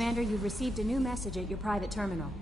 Commander, you've received a new message at your private terminal.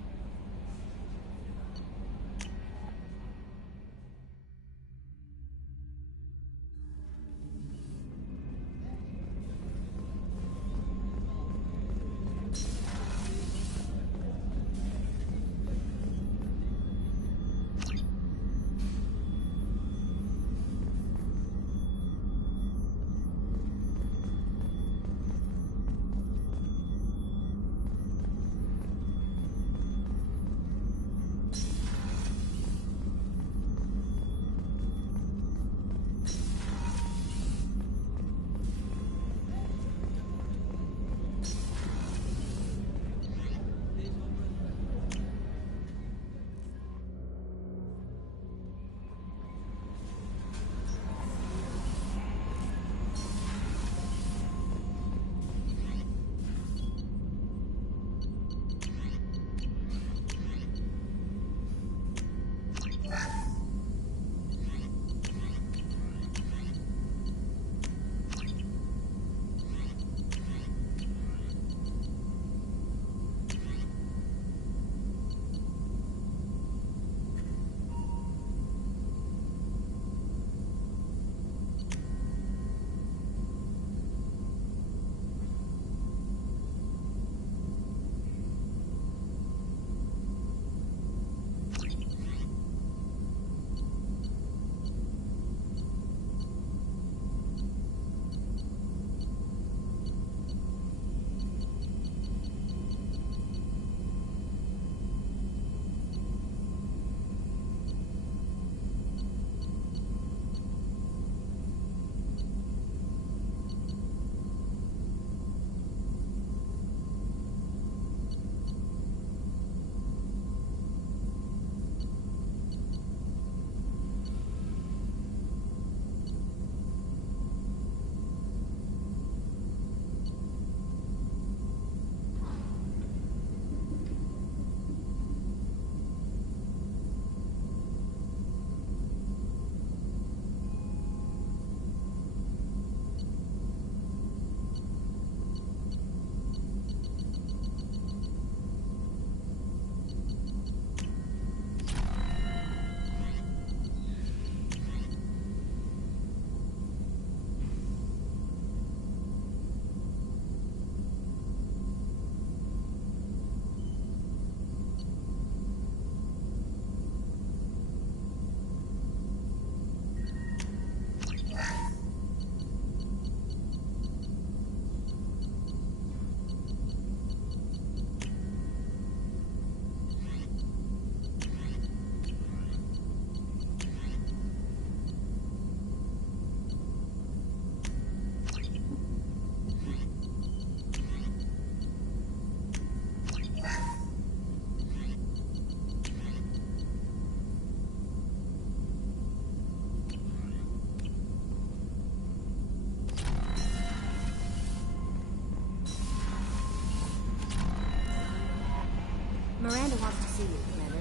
Miranda wants to see you, Commander.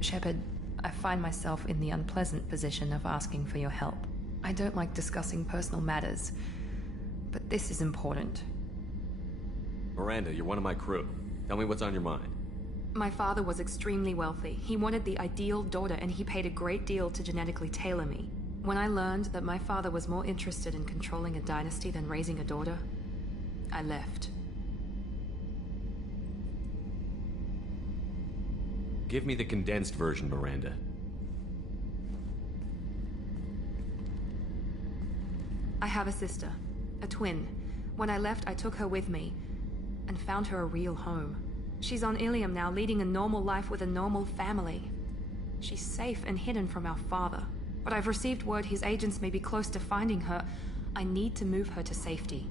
Shepard, I find myself in the unpleasant position of asking for your help. I don't like discussing personal matters, but this is important. Miranda, you're one of my crew. Tell me what's on your mind. My father was extremely wealthy. He wanted the ideal daughter, and he paid a great deal to genetically tailor me. When I learned that my father was more interested in controlling a dynasty than raising a daughter, I left. Give me the condensed version, Miranda. I have a sister, a twin. When I left, I took her with me. and found her a real home. She's on Ilium now, leading a normal life with a normal family. She's safe and hidden from our father, but I've received word his agents may be close to finding her. I need to move her to safety.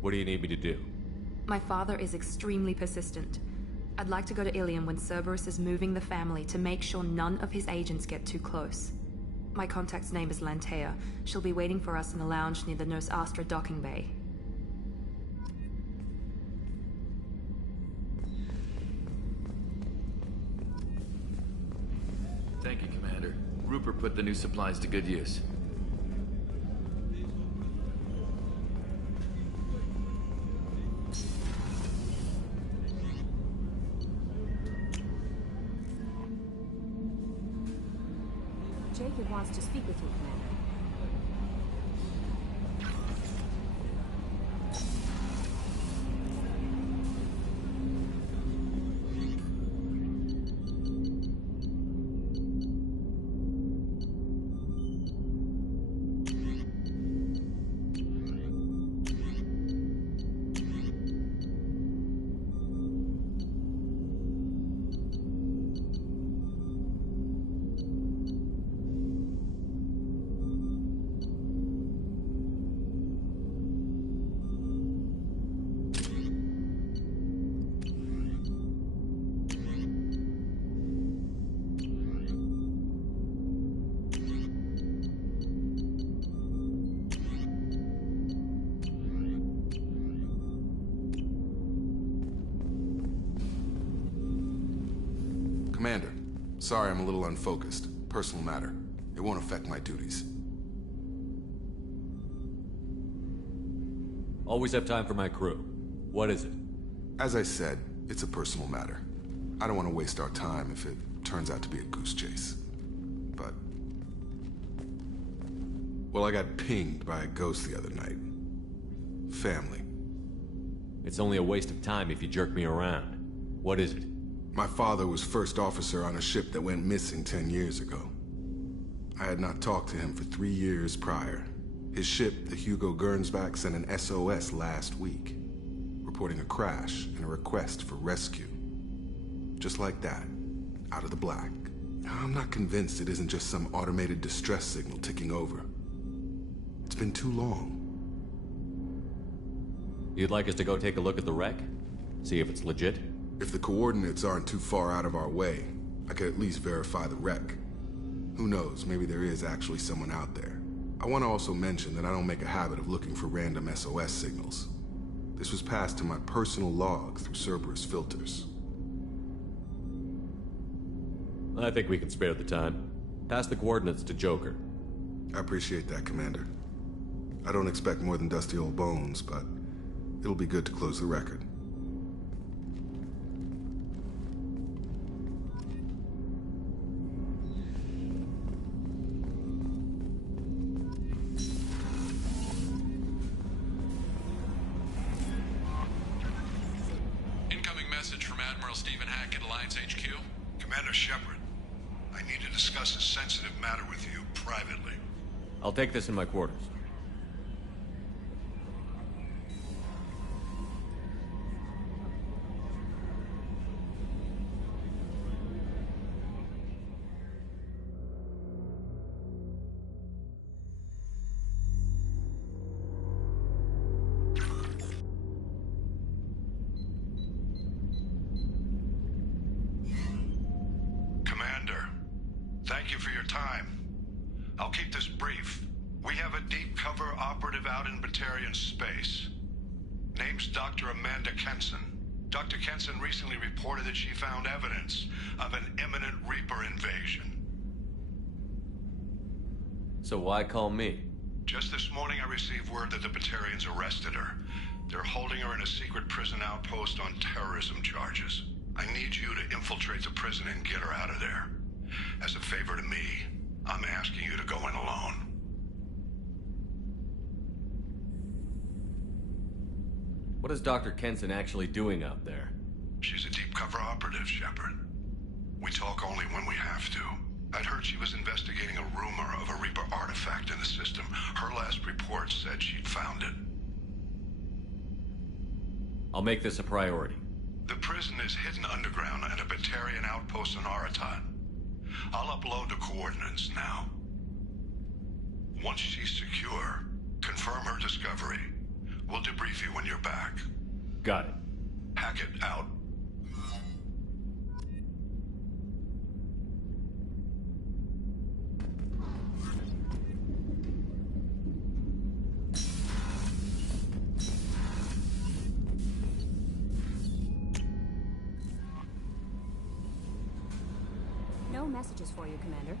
What do you need me to do? My father is extremely persistent. I'd like to go to Ilium when Cerberus is moving the family to make sure none of his agents get too close. My contact's name is Lantea. She'll be waiting for us in the lounge near the Nurse Astra docking bay. Thank you, Commander. Rupert put the new supplies to good use. Jacob wants to speak with you, Commander. Commander, sorry I'm a little unfocused. Personal matter. It won't affect my duties. Always have time for my crew. What is it? As I said, it's a personal matter. I don't want to waste our time if it turns out to be a goose chase. But... well, I got pinged by a ghost the other night. Family. It's only a waste of time if you jerk me around. What is it? My father was first officer on a ship that went missing 10 years ago. I had not talked to him for 3 years prior. His ship, the Hugo Gernsback, sent an SOS last week, reporting a crash and a request for rescue. Just like that, out of the black. I'm not convinced it isn't just some automated distress signal ticking over. It's been too long. You'd like us to go take a look at the wreck? See if it's legit? If the coordinates aren't too far out of our way, I could at least verify the wreck. Who knows, maybe there is actually someone out there. I want to also mention that I don't make a habit of looking for random SOS signals. This was passed to my personal log through Cerberus filters. I think we can spare the time. Pass the coordinates to Joker. I appreciate that, Commander. I don't expect more than dusty old bones, but it'll be good to close the record. Commander Shepard, I need to discuss a sensitive matter with you privately. I'll take this in my quarters. Thank you for your time. I'll keep this brief. We have a deep cover operative out in Batarian space. Name's Dr. Amanda Kenson. Dr. Kenson recently reported that she found evidence of an imminent Reaper invasion. So why call me? Just this morning I received word that the Batarians arrested her. They're holding her in a secret prison outpost on terrorism charges. I need you to infiltrate the prison and get her out of there. As a favor to me, I'm asking you to go in alone. What is Dr. Kenson actually doing out there? She's a deep cover operative, Shepard. We talk only when we have to. I'd heard she was investigating a rumor of a Reaper artifact in the system. Her last report said she'd found it. I'll make this a priority. The prison is hidden underground at a Batarian outpost in Aratan. I'll upload the coordinates now. Once she's secure, confirm her discovery. We'll debrief you when you're back. Got it. Hackett out. No messages for you, Commander.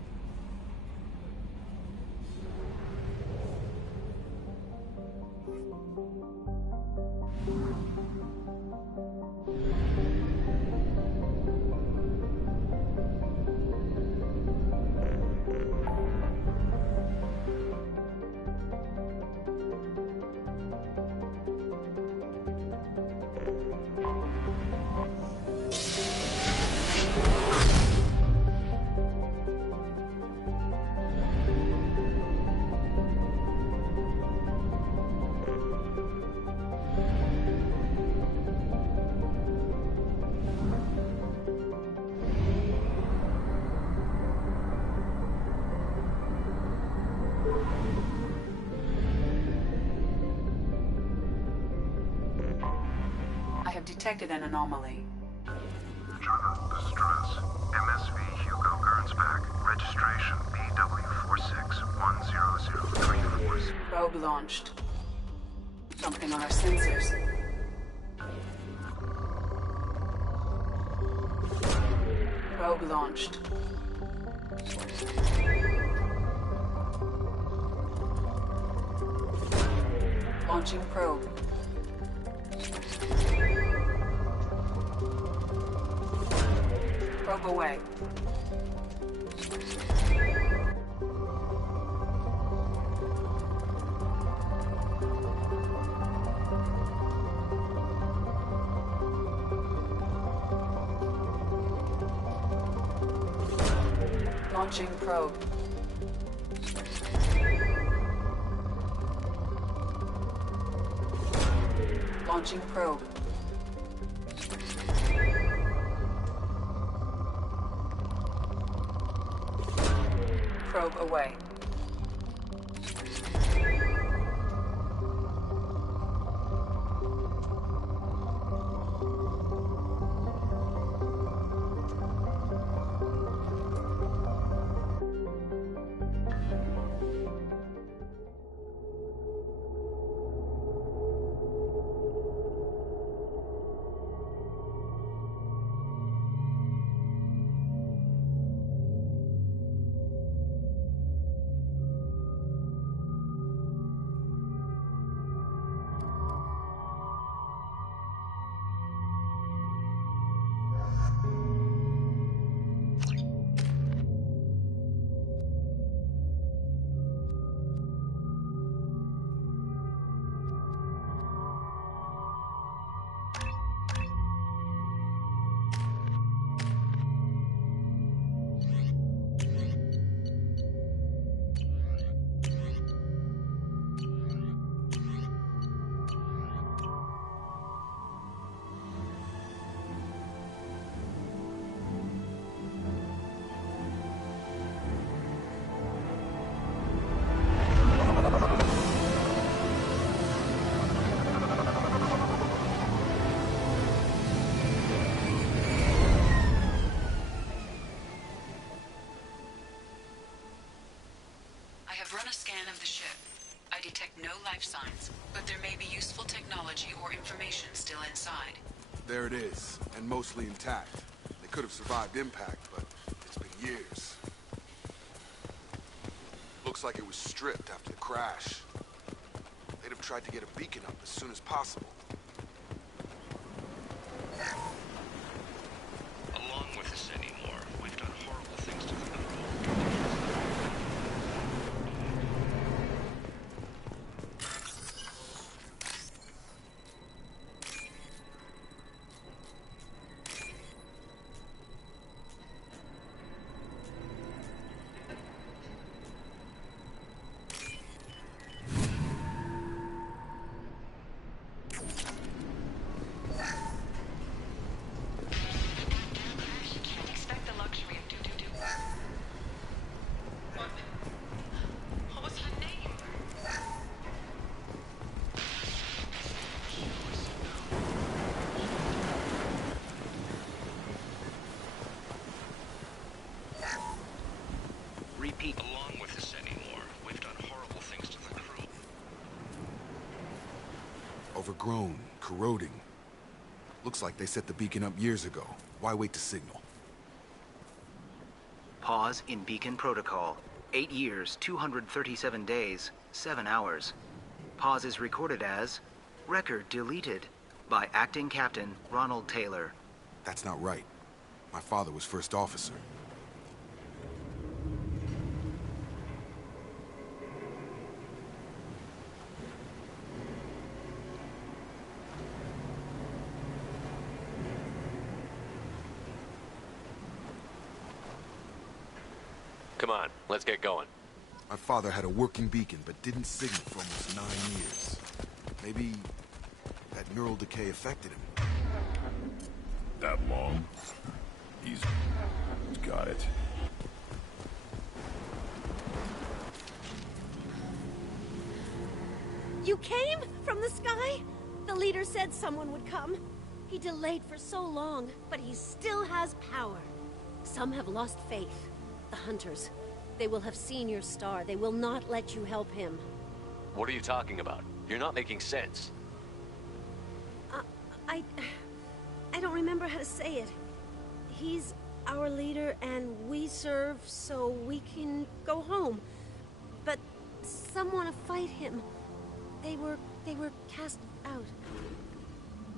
I have detected an anomaly. General distress. MSV Hugo Gernsback. Registration BW46100340. Probe launched. Something on our sensors. Probe launched. Launching probe. Probe away. Launching probe. Launching probe. Probe away. I have run a scan of the ship. I detect no life signs, but there may be useful technology or information still inside. There it is, and mostly intact. They could have survived impact, but it's been years. Looks like it was stripped after the crash. They'd have tried to get a beacon up as soon as possible. Along with this anymore. We've done horrible things to the Looks like they set the beacon up years ago. Why wait to signal? Pause in beacon protocol. 8 years, 237 days, 7 hours. Pause is recorded as record deleted by Acting Captain Ronald Taylor. That's not right. My father was first officer. Come on, let's get going. My father had a working beacon, but didn't signal for almost 9 years. Maybe that neural decay affected him. That long? He's got it. You came from the sky? The leader said someone would come. He delayed for so long, but he still has power. Some have lost faith. The hunters. They will have seen your star. They will not let you help him. What are you talking about? You're not making sense. I don't remember how to say it. He's our leader and we serve so we can go home. But some want to fight him. They were cast out.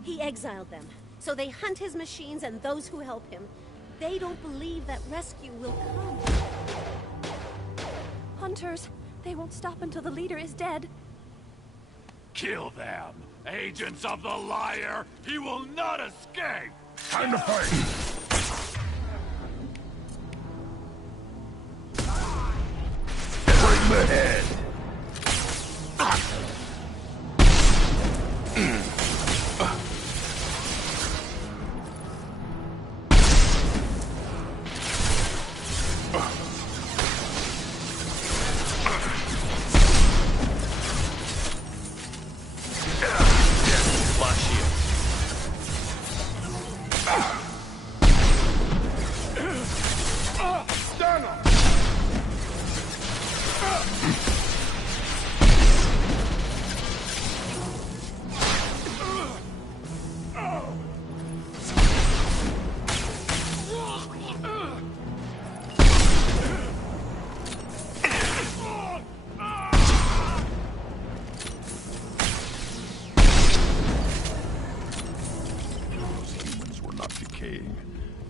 He exiled them, so they hunt his machines and those who help him. They don't believe that rescue will come. Hunters, they won't stop until the leader is dead. Kill them! Agents of the liar! He will not escape! Time to fight! Bring the head!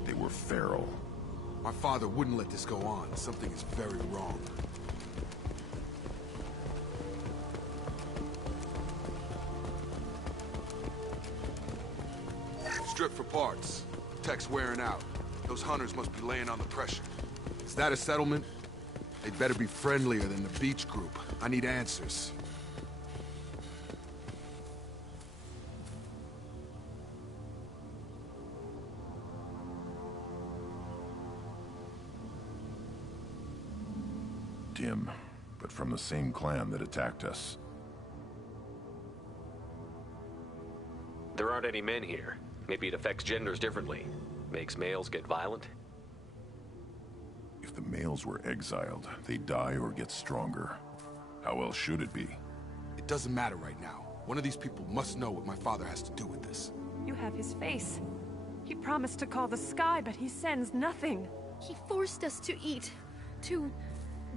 They were feral. My father wouldn't let this go on. Something is very wrong. Strip for parts. Tech's wearing out. Those hunters must be laying on the pressure. Is that a settlement? They'd better be friendlier than the beach group. I need answers. Dim, but from the same clan that attacked us. There aren't any men here. Maybe it affects genders differently. Makes males get violent? If the males were exiled, they die or get stronger. How else should it be? It doesn't matter right now. One of these people must know what my father has to do with this. You have his face. He promised to call the sky, but he sends nothing. He forced us to eat, to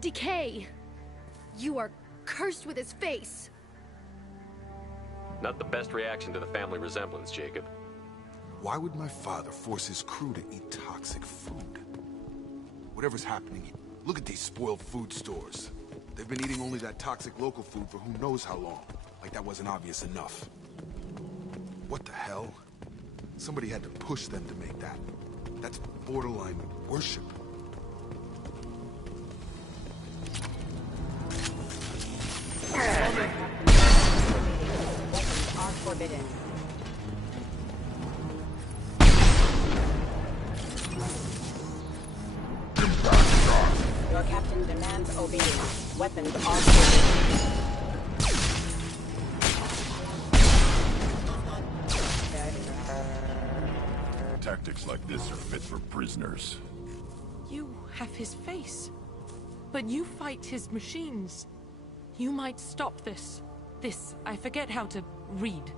decay. You are cursed with his face. Not the best reaction to the family resemblance, Jacob. Why would my father force his crew to eat toxic food? Whatever's happening, look at these spoiled food stores. They've been eating only that toxic local food for who knows how long. Like that wasn't obvious enough. What the hell? Somebody had to push them to make that. That's borderline worship. Are forbidden. Your captain demands obedience. Weapons are forbidden. Tactics like this are fit for prisoners. You have his face, but you fight his machines. You might stop this. This, I forget how to read,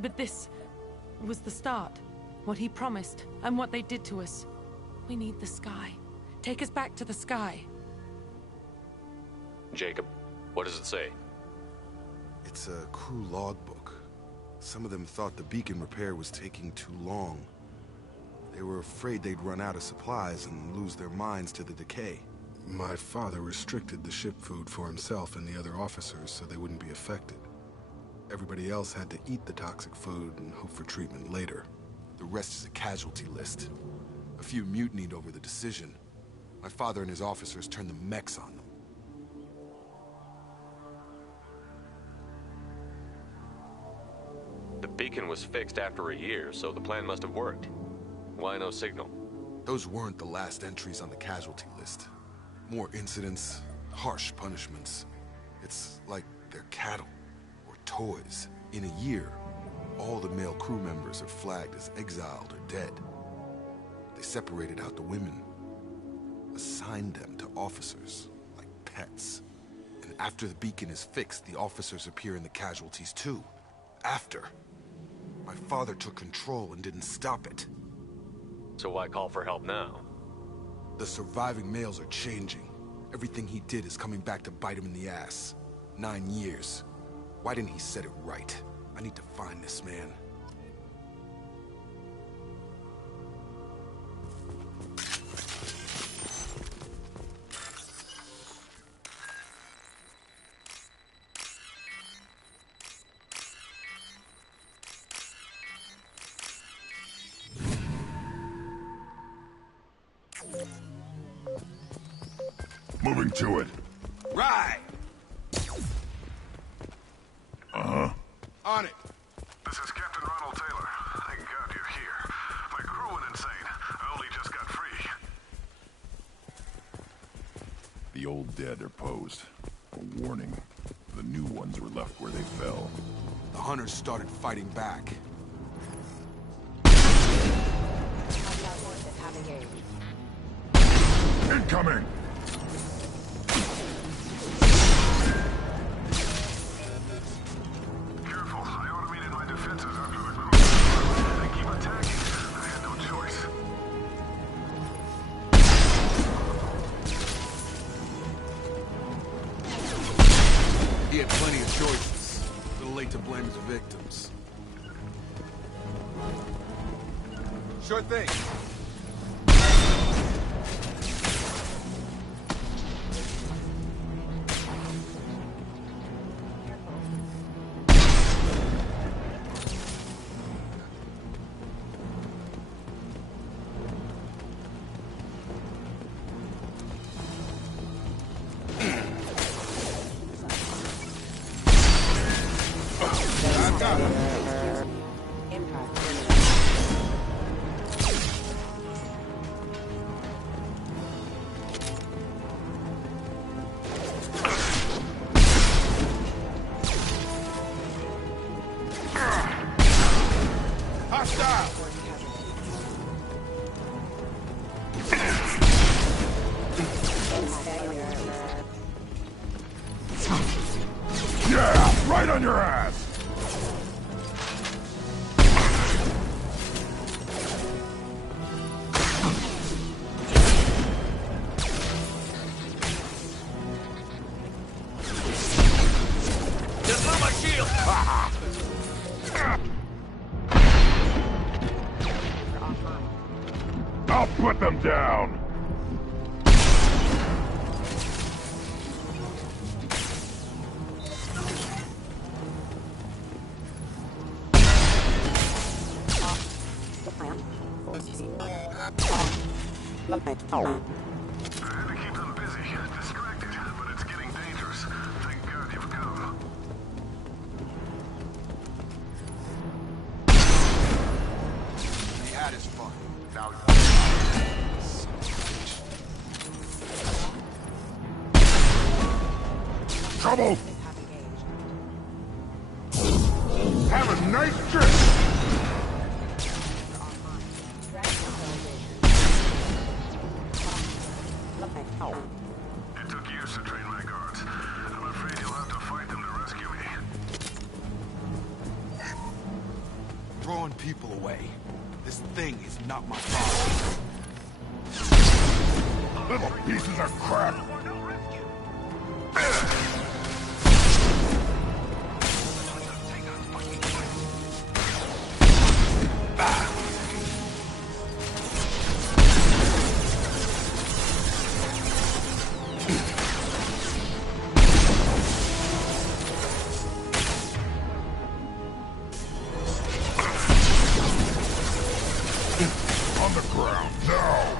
but this was the start. What he promised, and what they did to us. We need the sky. Take us back to the sky. Jacob, what does it say? It's a crew logbook. Some of them thought the beacon repair was taking too long. They were afraid they'd run out of supplies and lose their minds to the decay. My father restricted the ship food for himself and the other officers so they wouldn't be affected. Everybody else had to eat the toxic food and hope for treatment later. The rest is a casualty list. A few mutinied over the decision. My father and his officers turned the mechs on them. The beacon was fixed after a year, so the plan must have worked. Why no signal? Those weren't the last entries on the casualty list. More incidents, harsh punishments. It's like they're cattle or toys. In a year, all the male crew members are flagged as exiled or dead. They separated out the women, assigned them to officers, like pets. And after the beacon is fixed, the officers appear in the casualties too. After. My father took control and didn't stop it. So why call for help now? The surviving males are changing. Everything he did is coming back to bite him in the ass. 9 years. Why didn't he set it right? I need to find this man. Moving to it. Right! Uh-huh. On it! This is Captain Ronald Taylor. Thank God you're here. My crew went insane. I only just got free. The old dead are posed. A warning. The new ones were left where they fell. The hunters started fighting back. Incoming! Careful, I automated my defenses after the crew. They keep attacking. I had no choice. He had plenty of choices. A little late to blame his victims. Sure thing. Yeah, right on your ass! Just throw my shield! I'll put them down! I had to keep them busy, distracted, but it's getting dangerous. Thank God you've come. He had his fun. Now Trouble! Have a nice trip! It took years to train my guards. I'm afraid you'll have to fight them to rescue me. throwing people away. This This thing is not my father. Little pieces of crap! On the ground, now!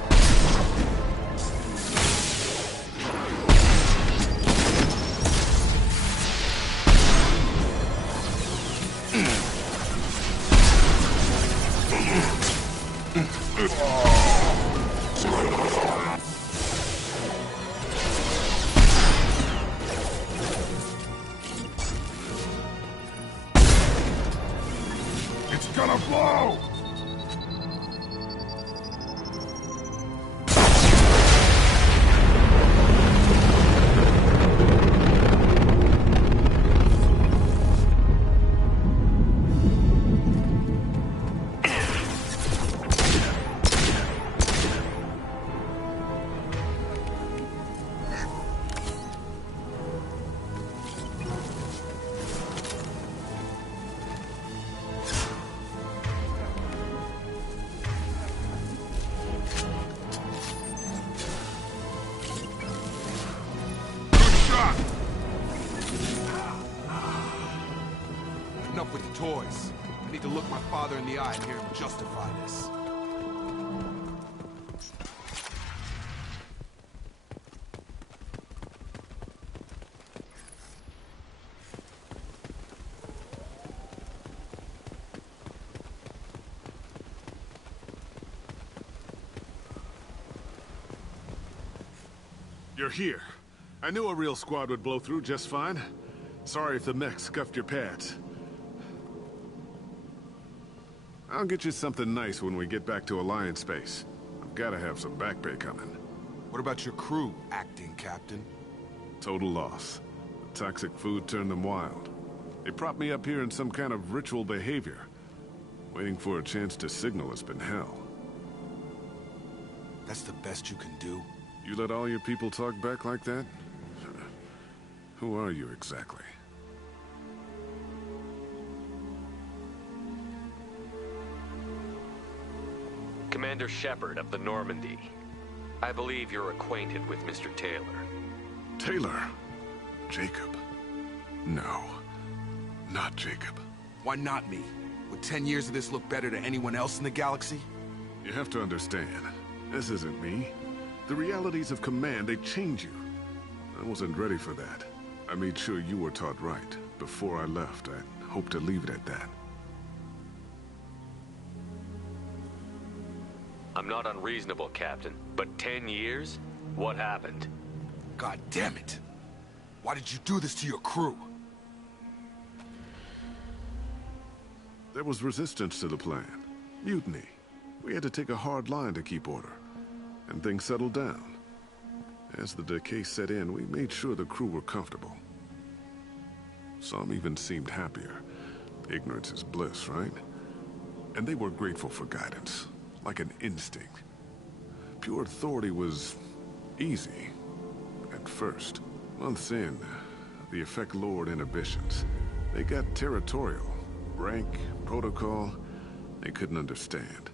It's gonna blow! Enough with the toys. I need to look my father in the eye and hear him justify this. You're here. I knew a real squad would blow through just fine. Sorry if the mech scuffed your pads. I'll get you something nice when we get back to Alliance space. I've gotta have some back pay coming. What about your crew, acting captain? Total loss. The toxic food turned them wild. They propped me up here in some kind of ritual behavior. Waiting for a chance to signal has been hell. That's the best you can do? You let all your people talk back like that? Who are you exactly? Commander Shepard of the Normandy. I believe you're acquainted with Mr. Taylor. Taylor? Jacob? No. Not Jacob. Why not me? Would 10 years of this look better to anyone else in the galaxy? You have to understand, this isn't me. The realities of command, they change you. I wasn't ready for that. I made sure you were taught right. Before I left, I hoped to leave it at that. I'm not unreasonable, Captain, but 10 years? What happened? God damn it! Why did you do this to your crew? There was resistance to the plan. Mutiny. We had to take a hard line to keep order. And things settled down. As the decay set in, we made sure the crew were comfortable. Some even seemed happier. Ignorance is bliss, right? And they were grateful for guidance, like an instinct. Pure authority was easy, at first. Months in, the effect lowered inhibitions. They got territorial. Rank, protocol, they couldn't understand.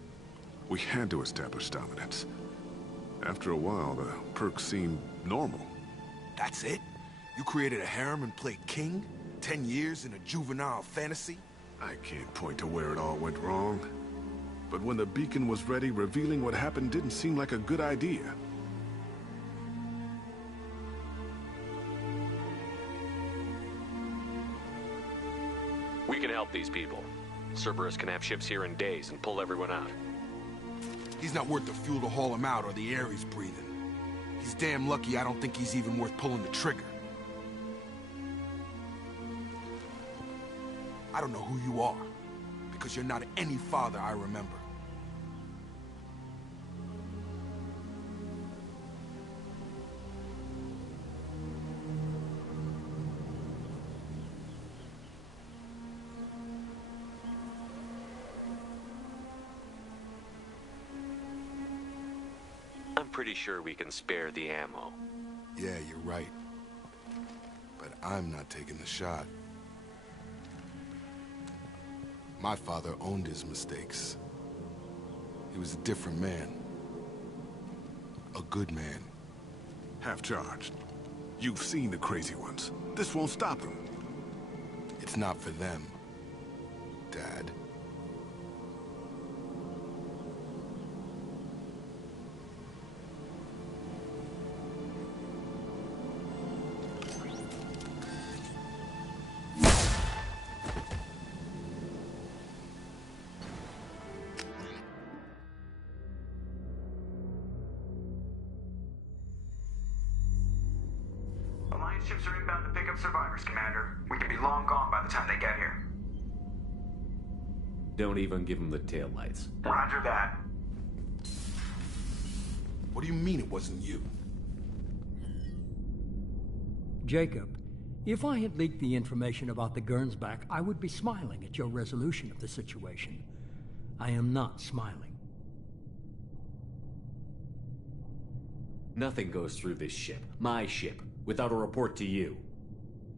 We had to establish dominance. After a while, the perks seemed normal. That's it? You created a harem and played king? 10 years in a juvenile fantasy? I can't point to where it all went wrong. But when the beacon was ready, revealing what happened didn't seem like a good idea. We can help these people. Cerberus can have ships here in days and pull everyone out. He's not worth the fuel to haul him out or the air he's breathing. He's damn lucky I don't think he's even worth pulling the trigger. I don't know who you are, because you're not any father I remember. pretty sure we can spare the ammo. Yeah, you're right. But I'm not taking the shot. My father owned his mistakes. He was a different man. A good man. Half-charged. You've seen the crazy ones. This won't stop them. It's not for them, Dad. Alliance ships are inbound to pick up survivors, Commander. We could be long gone by the time they get here. Don't even give them the taillights. Roger that. What do you mean it wasn't you? Jacob, if I had leaked the information about the Gernsback, I would be smiling at your resolution of the situation. I am not smiling. Nothing goes through this ship, my ship, without a report to you.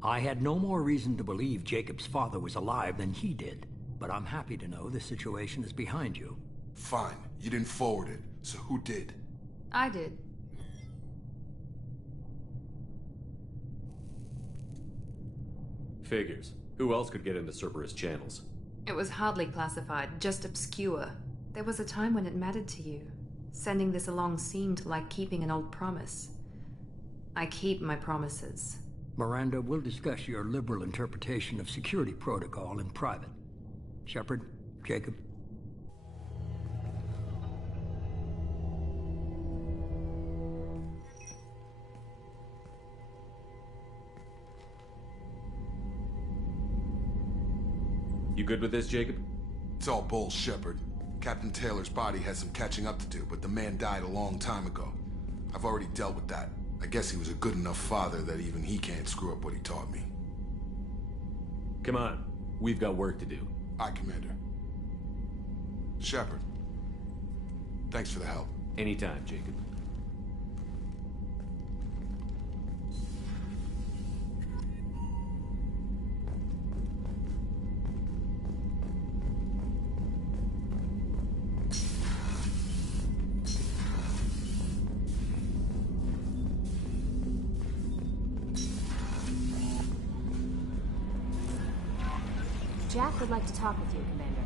I had no more reason to believe Jacob's father was alive than he did, but I'm happy to know the situation is behind you. Fine. You didn't forward it, so who did? I did. Figures. Who else could get into Cerberus channels? It was hardly classified, just obscure. There was a time when it mattered to you. Sending this along seemed like keeping an old promise. I keep my promises. Miranda, we'll discuss your liberal interpretation of security protocol in private. Shepard, Jacob. You good with this, Jacob? It's all bull, Shepard. Captain Taylor's body has some catching up to do, but the man died a long time ago. I've already dealt with that. I guess he was a good enough father that even he can't screw up what he taught me. Come on. We've got work to do. Aye, Commander. Shepard. Thanks for the help. Anytime, Jacob. Jack would like to talk with you, Commander.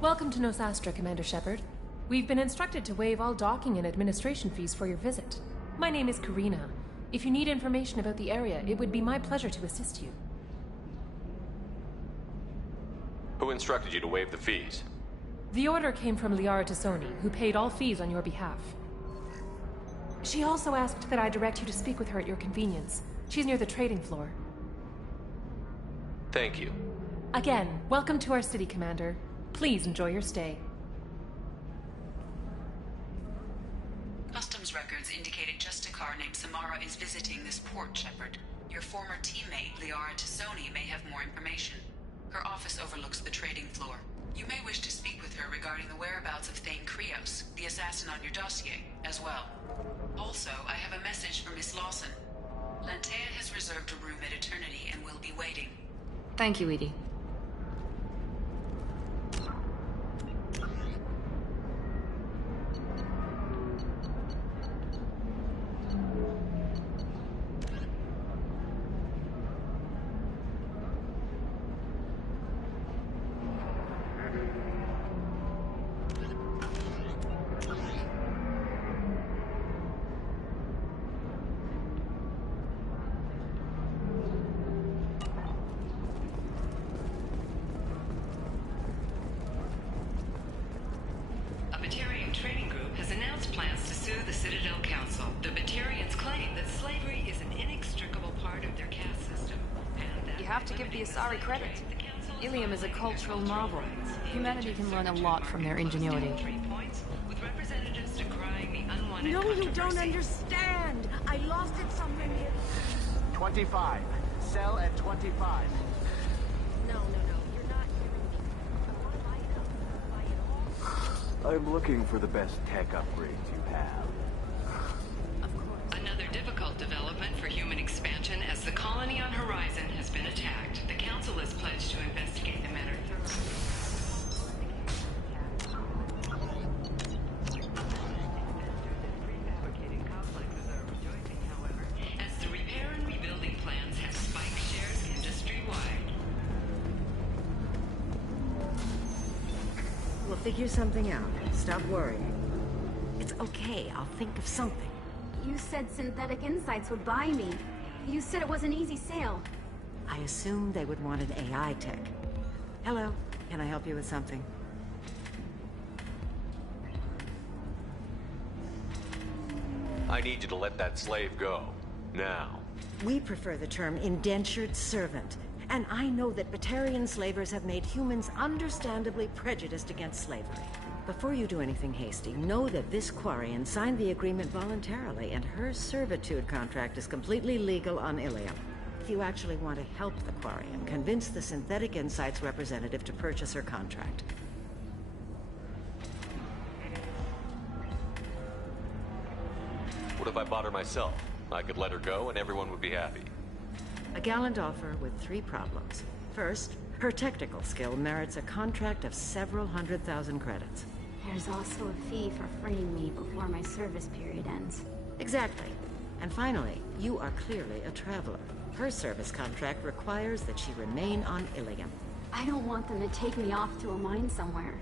Welcome to Nosastra, Commander Shepard. We've been instructed to waive all docking and administration fees for your visit. My name is Karina. If you need information about the area, it would be my pleasure to assist you. Who instructed you to waive the fees? The order came from Liara Tassoni, who paid all fees on your behalf. She also asked that I direct you to speak with her at your convenience. She's near the trading floor. Thank you. Again, welcome to our city, Commander. Please enjoy your stay. Customs records indicated just a car named Samara is visiting this port, Shepard. Your former teammate, Liara Tassoni, may have more information. Her office overlooks the trading floor. You may wish to speak with her regarding the whereabouts of Thane Krios, the assassin on your dossier, as well. Also, I have a message for Miss Lawson. Lantea has reserved a room at Eternity and will be waiting. Thank you, Edie. Cultural marvel. Humanity can learn a lot from their ingenuity. No, you don't understand. I lost it somewhere near... 25. Sell at 25. No, you're not hearing me. I'm looking for the best tech upgrades you have. Another difficult development for human expansion as the colony on Horizon has been attacked. The Council has pledged to investigate the matter thoroughly. Prefabricating complexes are rejoicing, however, as the repair and rebuilding plans have spiked shares industry-wide. We'll figure something out. Stop worrying. It's okay. I'll think of something. You said Synthetic Insights would buy me. You said it was an easy sale. I assumed they would want an AI tech. Hello, can I help you with something? I need you to let that slave go. Now. We prefer the term indentured servant. And I know that Batarian slavers have made humans understandably prejudiced against slavery. Before you do anything hasty, know that this Quarian signed the agreement voluntarily, and her servitude contract is completely legal on Ilium. If you actually want to help the Quarian, convince the Synthetic Insights representative to purchase her contract. What if I bought her myself? I could let her go and everyone would be happy. A gallant offer with 3 problems. First, her technical skill merits a contract of several 100,000 credits. There's also a fee for freeing me before my service period ends. Exactly. And finally, you are clearly a traveler. Her service contract requires that she remain on Ilium. I don't want them to take me off to a mine somewhere.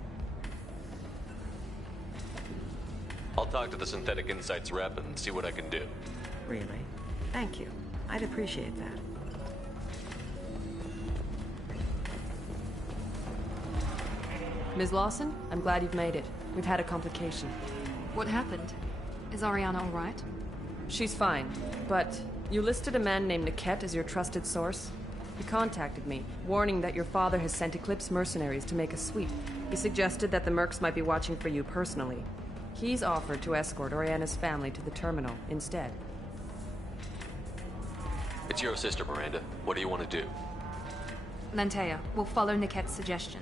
I'll talk to the Synthetic Insights rep and see what I can do. Really? Thank you. I'd appreciate that. Ms. Lawson, I'm glad you've made it. We've had a complication. What happened? Is Ariana all right? She's fine, but you listed a man named Niket as your trusted source. He contacted me, warning that your father has sent Eclipse mercenaries to make a sweep. He suggested that the Mercs might be watching for you personally. He's offered to escort Oriana's family to the terminal instead. It's your sister, Miranda. What do you want to do? Lantea, we'll follow Niket's suggestion.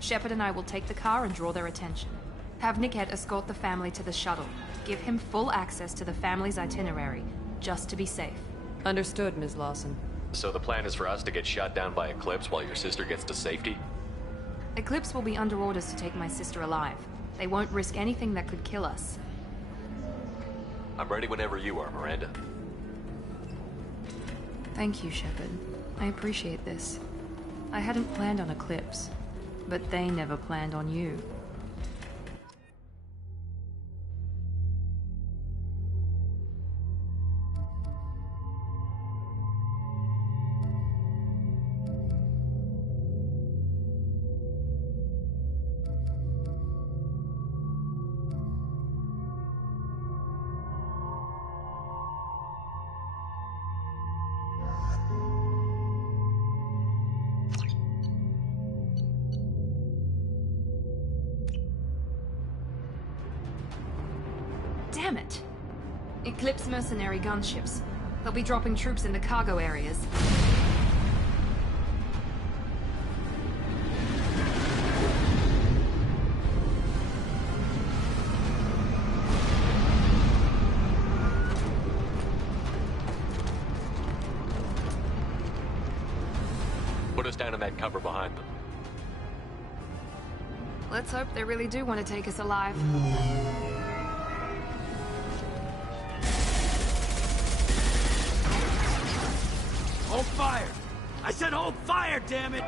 Shepard and I will take the car and draw their attention. Have Niket escort the family to the shuttle. Give him full access to the family's itinerary, just to be safe. Understood, Ms. Lawson. So the plan is for us to get shot down by Eclipse while your sister gets to safety? Eclipse will be under orders to take my sister alive. They won't risk anything that could kill us. I'm ready whenever you are, Miranda. Thank you, Shepard. I appreciate this. I hadn't planned on Eclipse, but they never planned on you. Damn it! Eclipse mercenary gunships. They'll be dropping troops in the cargo areas. Put us down in that cover behind them. Let's hope they really do want to take us alive. Hold fire! I said hold fire, damn it!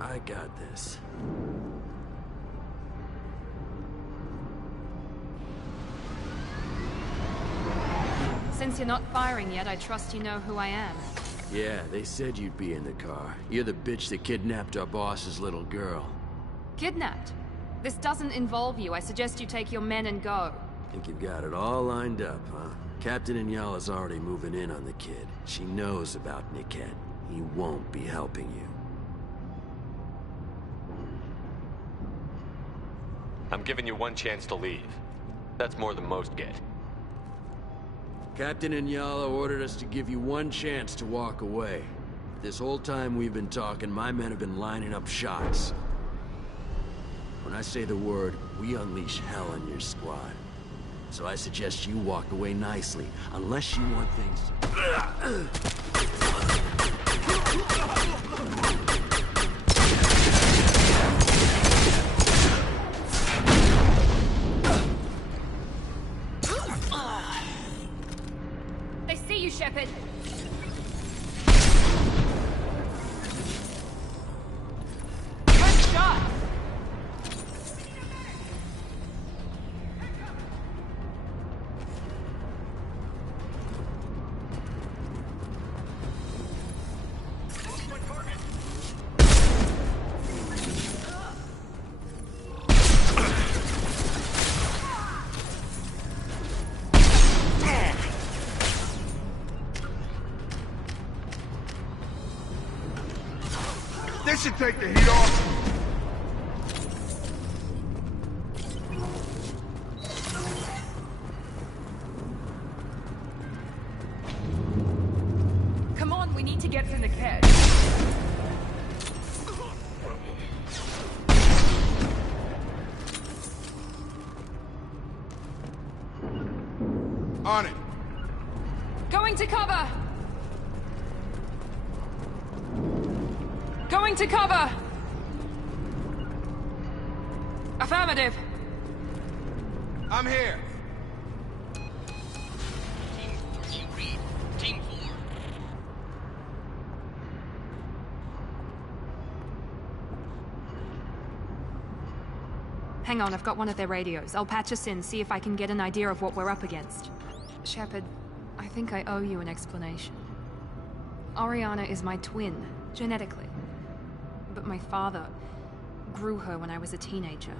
I got this. Since you're not firing yet, I trust you know who I am. Yeah, they said you'd be in the car. You're the bitch that kidnapped our boss's little girl. Kidnapped? This doesn't involve you. I suggest you take your men and go. Think you've got it all lined up, huh? Captain Inyala's already moving in on the kid. She knows about Niket. He won't be helping you. I'm giving you one chance to leave. That's more than most get. Captain Inyala ordered us to give you one chance to walk away. This whole time we've been talking, my men have been lining up shots. When I say the word, we unleash hell on your squad. So I suggest you walk away nicely, unless you want things... They see you, Shepard. Good shot. This should take the heat off. Come on, we need to get from the kid. On it. Going to cover. Going to cover! Affirmative. I'm here. Team 4, you read. Team 4. Hang on, I've got one of their radios. I'll patch us in, see if I can get an idea of what we're up against. Shepard, I think I owe you an explanation. Oriana is my twin, genetically. But my father grew her when I was a teenager.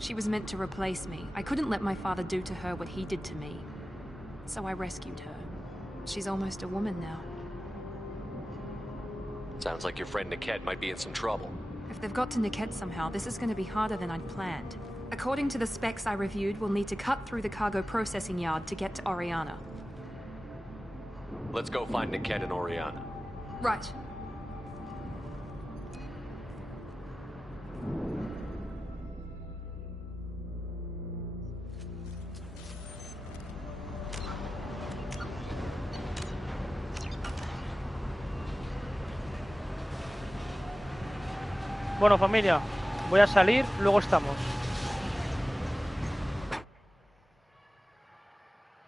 She was meant to replace me. I couldn't let my father do to her what he did to me. So I rescued her. She's almost a woman now. Sounds like your friend Niket might be in some trouble. If they've got to Niket somehow, this is going to be harder than I'd planned. According to the specs I reviewed, we'll need to cut through the cargo processing yard to get to Oriana. Let's go find Niket and Oriana. Right. Bueno, familia, voy a salir, luego estamos.